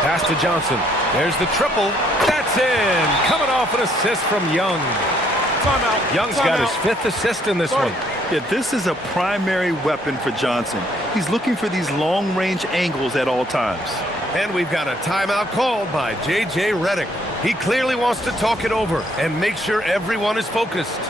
Pass to Johnson. There's the triple. That's in. Coming off an assist from Young. Timeout. Young's got his 5th assist in this one. Yeah, this is a primary weapon for Johnson. He's looking for these long-range angles at all times. And we've got a timeout called by J.J. Redick. He clearly wants to talk it over and make sure everyone is focused.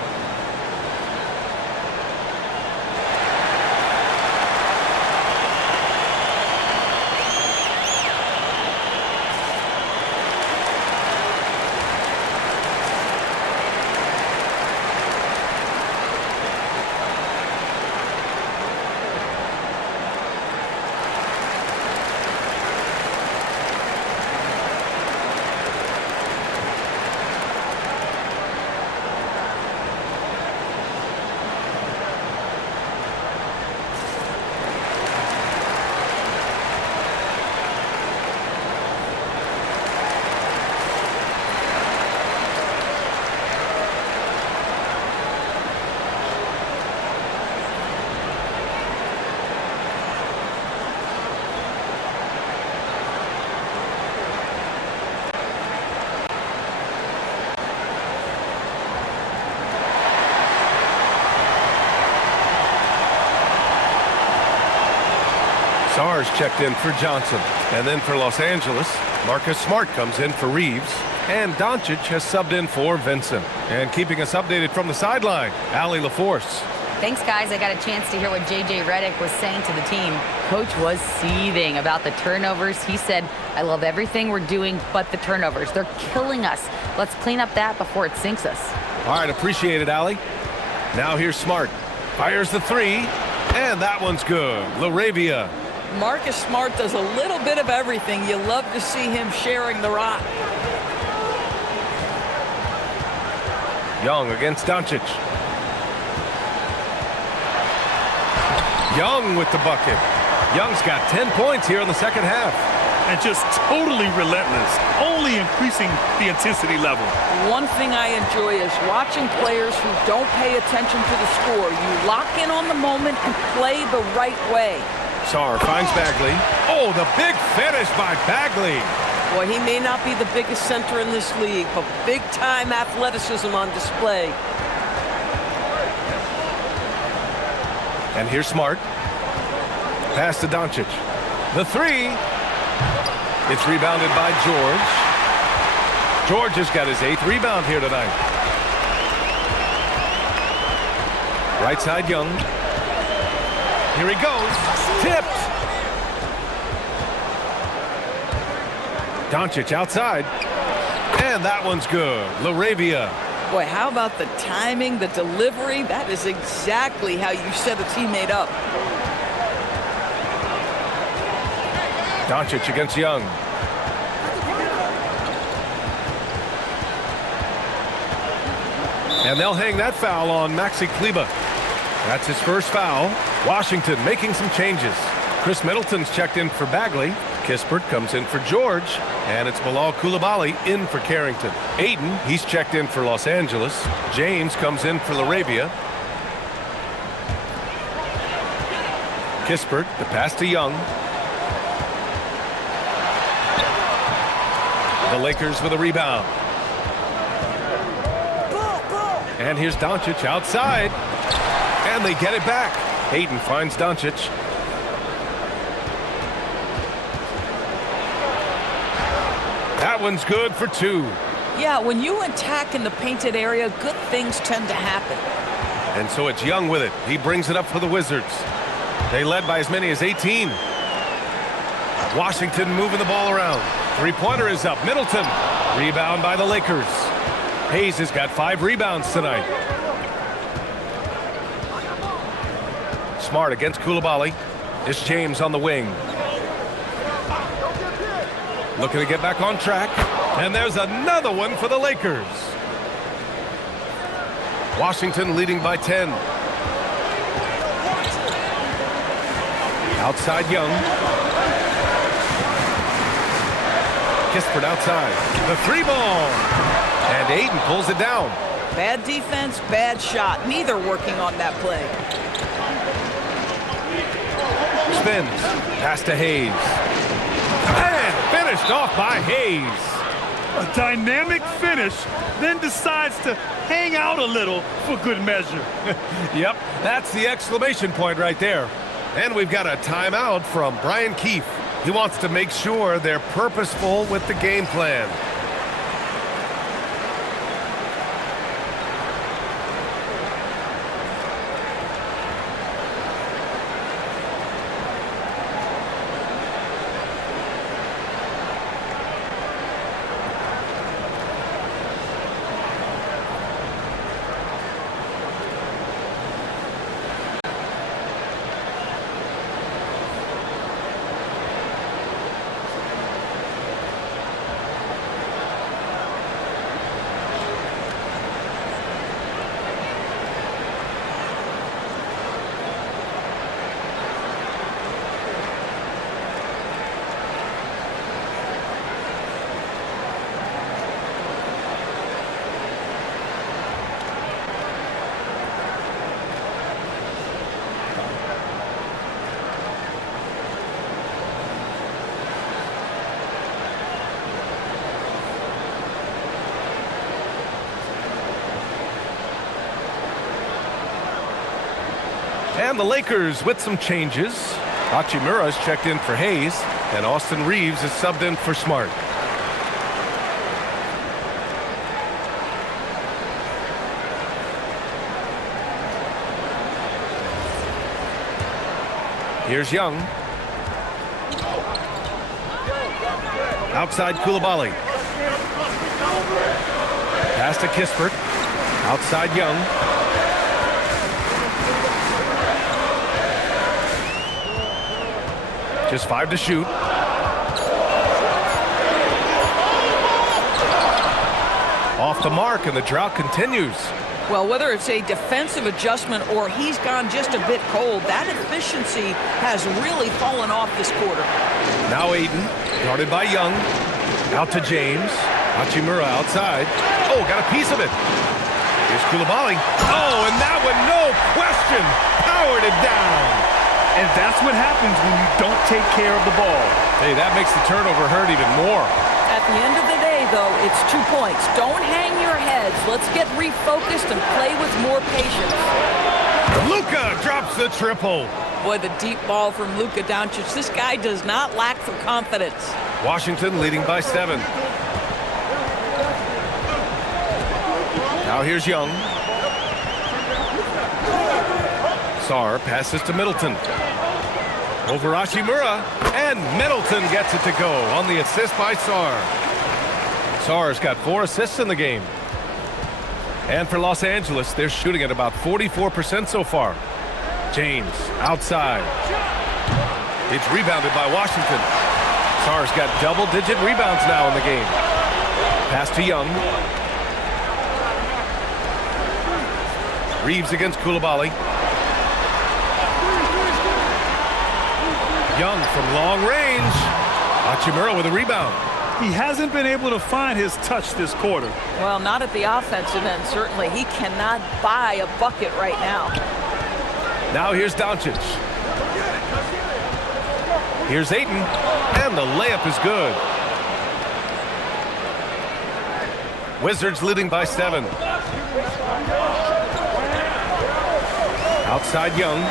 Sarge checked in for Johnson. And then for Los Angeles, Marcus Smart comes in for Reeves. And Doncic has subbed in for Vincent. And keeping us updated from the sideline, Allie LaForce. Thanks, guys. I got a chance to hear what J.J. Redick was saying to the team. Coach was seething about the turnovers. He said, I love everything we're doing but the turnovers. They're killing us. Let's clean up that before it sinks us. All right, appreciate it, Allie. Now here's Smart. Fires the 3, and that one's good. LaRavia. Marcus Smart does a little bit of everything. You love to see him sharing the rock. Young against Doncic. Young with the bucket. Young's got 10 points here in the second half. And just totally relentless, only increasing the intensity level. One thing I enjoy is watching players who don't pay attention to the score. You lock in on the moment and play the right way. Sarr finds Bagley. Oh, the big finish by Bagley. Boy, he may not be the biggest center in this league, but big-time athleticism on display. And here's Smart. Pass to Doncic. The 3. It's rebounded by George. George has got his 8th rebound here tonight. Right side, Young. Here he goes. Tipped. Doncic outside. And that one's good. LaRavia. Boy, how about the timing, the delivery? That is exactly how you set a teammate up. Doncic against Young. And they'll hang that foul on Maxi Kleber. That's his first foul. Washington making some changes. Chris Middleton's checked in for Bagley. Kispert comes in for George. And it's Bilal Coulibaly in for Carrington. Aiden, he's checked in for Los Angeles. James comes in for LaRavia. Kispert, the pass to Young. The Lakers with a rebound. And here's Doncic outside. And they get it back. Aiden finds Doncic. That one's good for two. Yeah, when you attack in the painted area, good things tend to happen. And so it's Young with it. He brings it up for the Wizards. They led by as many as 18. Washington moving the ball around. Three-pointer is up. Middleton. Rebound by the Lakers. Hayes has got 5 rebounds tonight. Smart against Coulibaly. It's James on the wing. Looking to get back on track. And there's another one for the Lakers. Washington leading by 10. Outside Young. Kispert outside. The 3-ball. And Aiden pulls it down. Bad defense, bad shot. Neither working on that play. Spins. Pass to Hayes. And finished off by Hayes. A dynamic finish, then decides to hang out a little for good measure. Yep, that's the exclamation point right there. And we've got a timeout from Brian Keefe. He wants to make sure they're purposeful with the game plan. And the Lakers with some changes. Hachimura's checked in for Hayes, and Austin Reeves is subbed in for Smart. Here's Young. Outside Coulibaly. Pass to Kispert. Outside Young. Just 5 to shoot. Off the mark, and the drought continues. Well, whether it's a defensive adjustment or he's gone just a bit cold, that efficiency has really fallen off this quarter. Now Aiden, guarded by Young. Out to James. Hachimura outside. Oh, got a piece of it. Here's Coulibaly. Oh, and that one, no question, powered it down. And that's what happens when you don't take care of the ball. Hey, that makes the turnover hurt even more. At the end of the day, though, it's 2 points. Don't hang your heads. Let's get refocused and play with more patience. Luka drops the triple. Boy, the deep ball from Luka Doncic. This guy does not lack for confidence. Washington leading by 7. Now here's Young. Sarr passes to Middleton. Over Hachimura, and Middleton gets it to go on the assist by Sarr. Sarr's got 4 assists in the game. And for Los Angeles, they're shooting at about 44% so far. James outside. It's rebounded by Washington. Sarr's got double-digit rebounds now in the game. Pass to Young. Reeves against Coulibaly. Young from long range. Hachimura with a rebound. He hasn't been able to find his touch this quarter. Well, not at the offensive end, certainly. He cannot buy a bucket right now. Now here's Doncic. Here's Ayton, and the layup is good. Wizards leading by 7. Outside Young.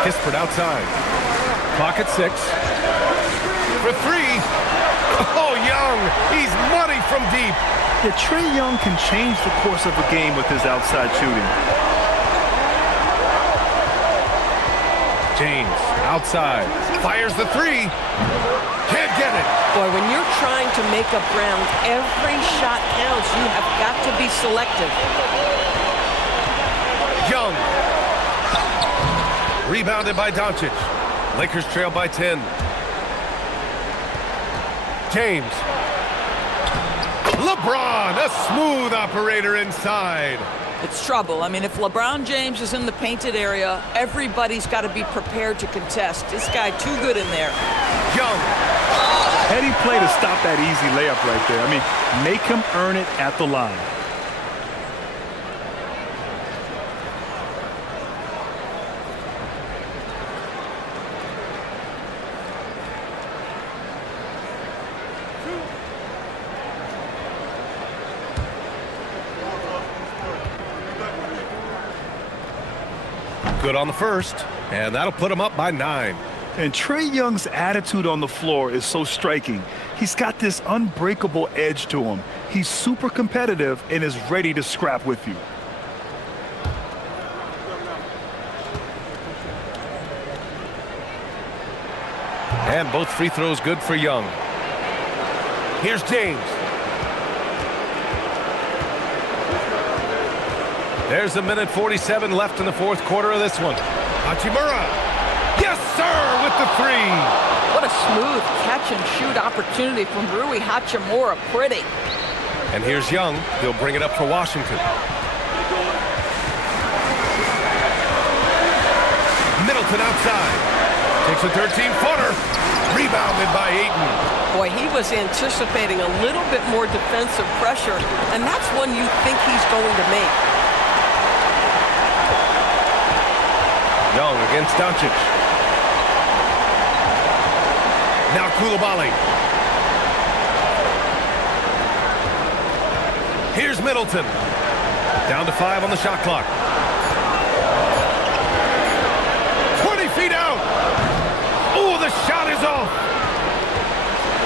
Kispert outside. Clock at 6. For 3. Oh, Young. He's money from deep. Yeah, Trae Young can change the course of a game with his outside shooting. James outside. Fires the 3. Can't get it. Boy, when you're trying to make up ground, every shot counts. You have got to be selective. Young. Rebounded by Doncic. Lakers trail by 10. James. LeBron, a smooth operator inside. It's trouble. I mean, if LeBron James is in the painted area, everybody's got to be prepared to contest. This guy too good in there. Young. Heady play to stop that easy layup right there. I mean, make him earn it at the line. Good on the first, and that'll put him up by 9. And Trae Young's attitude on the floor is so striking. He's got this unbreakable edge to him. He's super competitive and is ready to scrap with you. And both free throws good for Young. Here's James. There's a minute 47 left in the 4th quarter of this one. Hachimura. Yes, sir, with the 3. What a smooth catch-and-shoot opportunity from Rui Hachimura. Pretty. And here's Young. He'll bring it up for Washington. Middleton outside. Takes a 13-footer. Rebounded by Ayton. Boy, he was anticipating a little bit more defensive pressure, and that's one you think he's going to make. Young against Doncic. Now Coulibaly. Here's Middleton. Down to 5 on the shot clock. 20 feet out. Oh, the shot is off.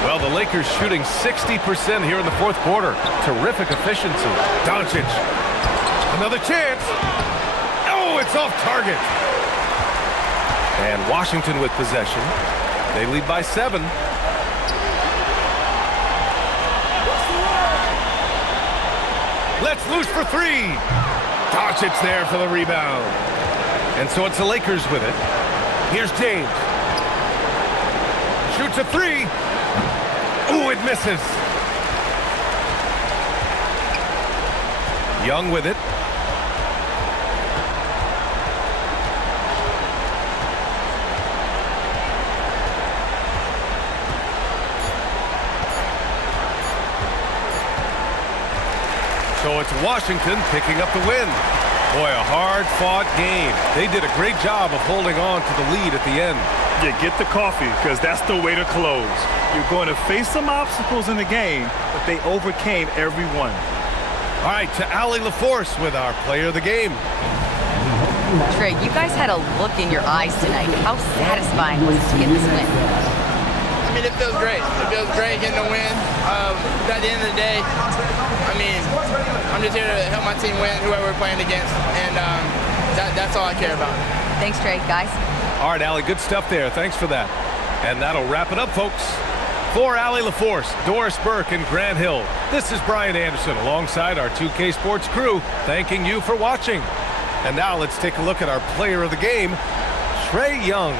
Well, the Lakers shooting 60% here in the 4th quarter. Terrific efficiency. Doncic. Another chance. Oh, it's off target. And Washington with possession. They lead by 7. Let's loose for 3. Doncic there for the rebound. And so it's the Lakers with it. Here's James. Shoots a 3. Ooh, it misses. Young with it. So it's Washington picking up the win. Boy, a hard-fought game. They did a great job of holding on to the lead at the end. Yeah, get the coffee, because that's the way to close. You're going to face some obstacles in the game, but they overcame every one. All right, to Allie LaForce with our player of the game. Trae, you guys had a look in your eyes tonight. How satisfying was it to get this win? I mean, it feels great. It feels great getting the win. But at the end of the day, I mean, I'm just here to help my team win, whoever we're playing against, and that's all I care about. Thanks, Trae. Guys? All right, Allie, good stuff there. Thanks for that. And that'll wrap it up, folks. For Allie LaForce, Doris Burke, and Grant Hill, this is Brian Anderson alongside our 2K Sports crew, thanking you for watching. And now let's take a look at our player of the game, Trae Young.